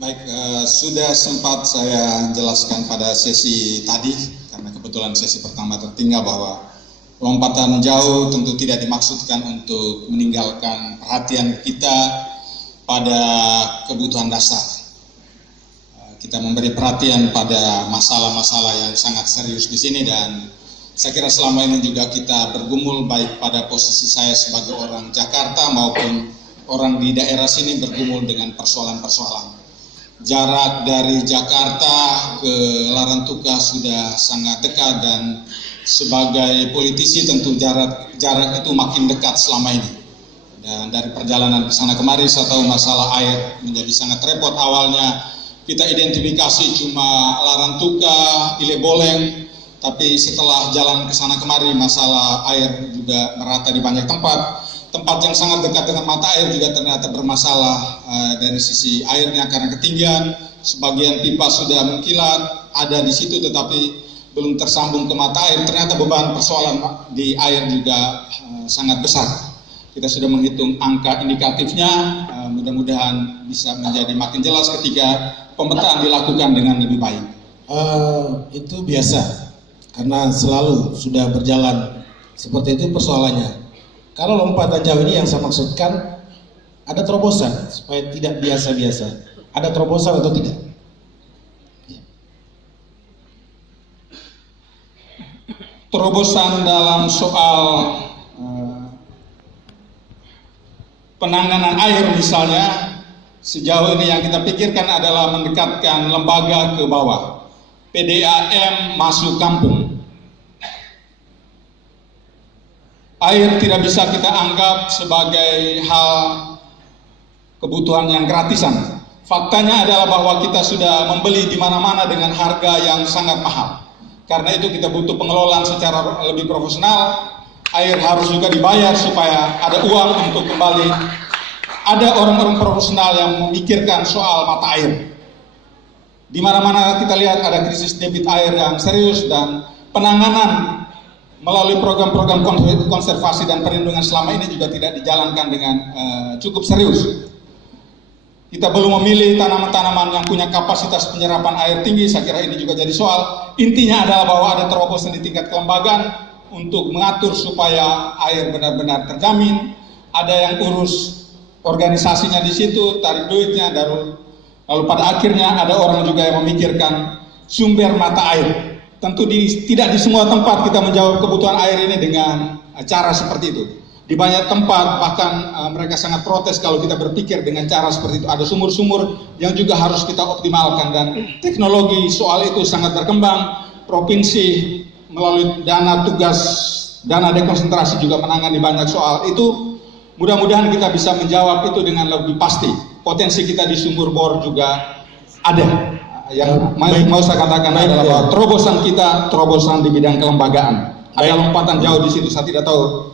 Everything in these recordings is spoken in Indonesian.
Baik, sudah sempat saya jelaskan pada sesi tadi, karena kebetulan sesi pertama tertinggal, bahwa lompatan jauh tentu tidak dimaksudkan untuk meninggalkan perhatian kita pada kebutuhan dasar. Kita memberi perhatian pada masalah-masalah yang sangat serius di sini, dan saya kira selama ini juga kita bergumul baik pada posisi saya sebagai orang Jakarta maupun orang di daerah sini bergumul dengan persoalan-persoalan. Jarak dari Jakarta ke Larantuka sudah sangat dekat, dan sebagai politisi tentu jarak itu makin dekat selama ini. Dan dari perjalanan ke sana kemari saya tahu masalah air menjadi sangat repot. Awalnya kita identifikasi cuma Larantuka, Ile Boleng, tapi setelah jalan ke sana kemari masalah air juga merata di banyak tempat. Tempat yang sangat dekat dengan mata air juga ternyata bermasalah dari sisi airnya karena ketinggian. Sebagian pipa sudah mengkilat, ada di situ tetapi belum tersambung ke mata air. Ternyata beban persoalan di air juga sangat besar. Kita sudah menghitung angka indikatifnya, mudah-mudahan bisa menjadi makin jelas ketika pemetaan dilakukan dengan lebih baik. Itu biasa, karena selalu sudah berjalan seperti itu persoalannya. Kalau lompatan jauh ini yang saya maksudkan ada terobosan supaya tidak biasa-biasa. Ada terobosan atau tidak? Terobosan dalam soal penanganan air misalnya, sejauh ini yang kita pikirkan adalah mendekatkan lembaga ke bawah. PDAM masuk kampung. Air tidak bisa kita anggap sebagai hal kebutuhan yang gratisan. Faktanya adalah bahwa kita sudah membeli di mana-mana dengan harga yang sangat mahal. Karena itu kita butuh pengelolaan secara lebih profesional. Air harus juga dibayar supaya ada uang untuk kembali. Ada orang-orang profesional yang memikirkan soal mata air. Di mana-mana kita lihat ada krisis debit air yang serius, dan penanganan melalui program-program konservasi dan perlindungan selama ini juga tidak dijalankan dengan cukup serius. Kita belum memilih tanaman-tanaman yang punya kapasitas penyerapan air tinggi. Saya kira ini juga jadi soal. Intinya adalah bahwa ada terobosan di tingkat kelembagaan untuk mengatur supaya air benar-benar terjamin. Ada yang urus organisasinya di situ, tarik duitnya, lalu pada akhirnya ada orang juga yang memikirkan sumber mata air. Tentu tidak di semua tempat kita menjawab kebutuhan air ini dengan cara seperti itu. Di banyak tempat bahkan mereka sangat protes kalau kita berpikir dengan cara seperti itu. Ada sumur-sumur yang juga harus kita optimalkan, dan teknologi soal itu sangat berkembang. Provinsi melalui dana dekonsentrasi juga menangani banyak soal itu. Mudah-mudahan kita bisa menjawab itu dengan lebih pasti. Potensi kita di sumur bor juga ada. Yang mau saya katakan adalah bahwa terobosan kita terobosan di bidang kelembagaan. Ada lompatan jauh di situ. Saya tidak tahu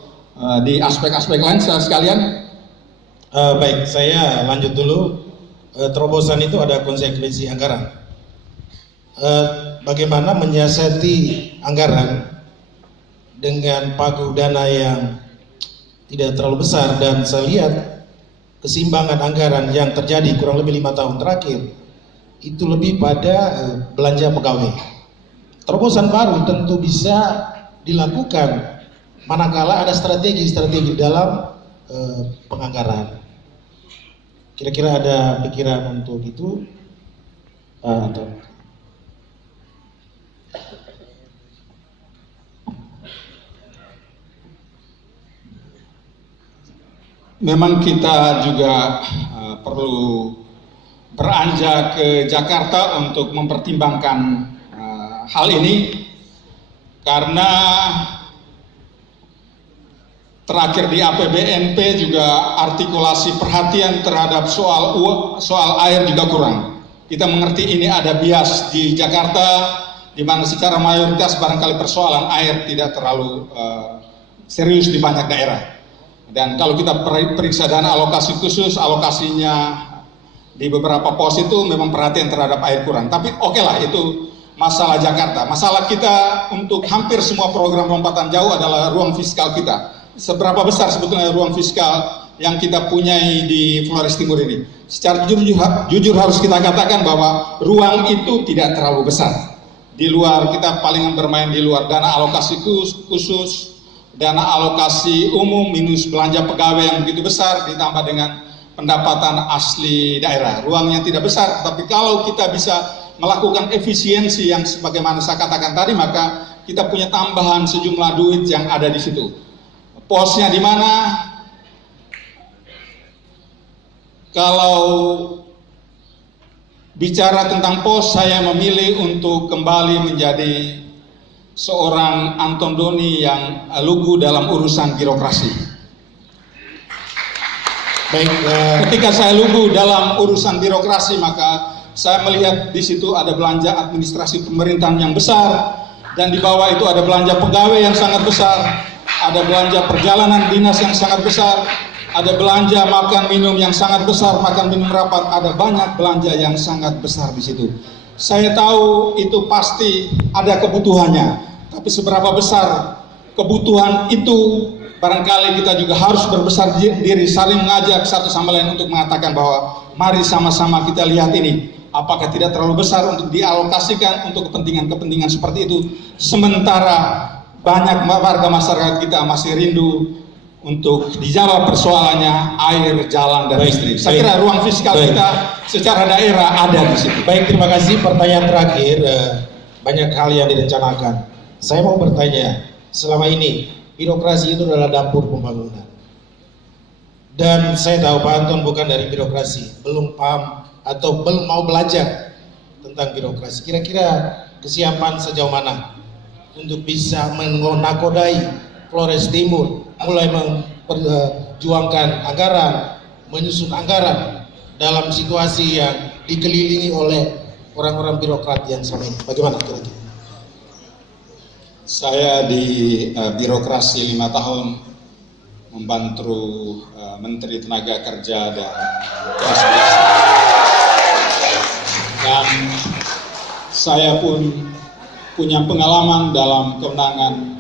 di aspek-aspek lain sekalian. Baik, saya lanjut dulu. Terobosan itu ada konsekuensi anggaran. Bagaimana menyiasati anggaran dengan pagu dana yang tidak terlalu besar, dan saya lihat keseimbangan anggaran yang terjadi kurang lebih 5 tahun terakhir itu lebih pada belanja pegawai. Terobosan baru tentu bisa dilakukan manakala ada strategi dalam penganggaran. Kira-kira ada pikiran untuk itu? Atau memang kita juga perlu beranjak ke Jakarta untuk mempertimbangkan hal ini, karena terakhir di APBNP juga artikulasi perhatian terhadap soal air juga kurang. Kita mengerti ini ada bias di Jakarta, di mana secara mayoritas barangkali persoalan air tidak terlalu serius di banyak daerah. Dan kalau kita periksa dana alokasi khusus, alokasinya di beberapa pos itu memang perhatian terhadap air kurang. Tapi oke lah, itu masalah Jakarta. Masalah kita untuk hampir semua program lompatan jauh adalah ruang fiskal kita. Seberapa besar sebetulnya ruang fiskal yang kita punyai di Flores Timur ini. Secara jujur harus kita katakan bahwa ruang itu tidak terlalu besar. Di luar, kita paling bermain di luar dana alokasi khusus, dana alokasi umum minus belanja pegawai yang begitu besar, ditambah dengan pendapatan asli daerah. Ruangnya tidak besar, tapi kalau kita bisa melakukan efisiensi yang sebagaimana saya katakan tadi, maka kita punya tambahan sejumlah duit yang ada di situ. Posnya di mana? Kalau bicara tentang pos, saya memilih untuk kembali menjadi seorang Anton Doni yang lugu dalam urusan birokrasi. Baik, ketika saya lugu dalam urusan birokrasi, maka saya melihat di situ ada belanja administrasi pemerintahan yang besar, dan di bawah itu ada belanja pegawai yang sangat besar, ada belanja perjalanan dinas yang sangat besar, ada belanja makan minum yang sangat besar, makan minum rapat, ada banyak belanja yang sangat besar di situ. Saya tahu itu pasti ada kebutuhannya, tapi seberapa besar kebutuhan itu, barangkali kita juga harus berbesar diri, saling mengajak satu sama lain untuk mengatakan bahwa mari sama-sama kita lihat ini, apakah tidak terlalu besar untuk dialokasikan untuk kepentingan-kepentingan seperti itu, sementara banyak warga masyarakat kita masih rindu untuk dijawab persoalannya air, jalan, dan listrik. Saya kira ruang fiskal kita secara daerah ada di situ. Baik, terima kasih. Pertanyaan terakhir, banyak hal yang direncanakan. Saya mau bertanya, selama ini birokrasi itu adalah dapur pembangunan. Dan saya tahu Pak Anton bukan dari birokrasi, belum paham atau belum mau belajar tentang birokrasi. Kira-kira kesiapan sejauh mana untuk bisa menakodai Flores Timur, mulai memperjuangkan anggaran, menyusun anggaran dalam situasi yang dikelilingi oleh orang-orang birokrat yang sama ini. Bagaimana kira-kira? Saya di birokrasi 5 tahun membantu Menteri Tenaga Kerja dan Transmigrasi. Dan saya pun punya pengalaman dalam kewenangan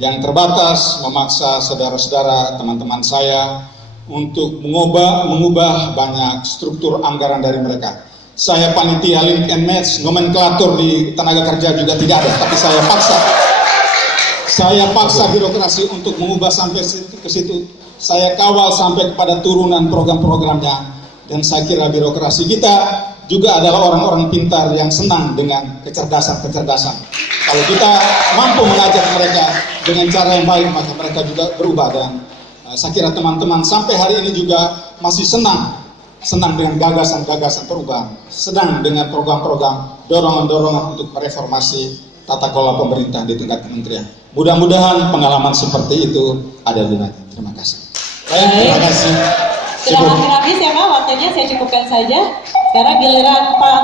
yang terbatas memaksa saudara-saudara, teman-teman saya untuk mengubah banyak struktur anggaran dari mereka. Saya panitia link and match, nomenklatur di tenaga kerja juga tidak ada, tapi saya paksa birokrasi untuk mengubah sampai ke situ. Saya kawal sampai kepada turunan program-programnya, dan saya kira birokrasi kita juga adalah orang-orang pintar yang senang dengan kecerdasan-kecerdasan. Kalau kita mampu mengajak mereka dengan cara yang baik, maka mereka juga berubah. Dan saya kira teman-teman sampai hari ini juga masih senang dengan gagasan-gagasan perubahan, senang dengan program-program, dorongan-dorongan untuk mereformasi tata kelola pemerintah di tingkat kementerian. Mudah-mudahan pengalaman seperti itu ada gunanya. Terima kasih. Baik, terima kasih. Sudah hampir habis ya Pak, waktunya saya cukupkan saja. Sekarang giliran Pak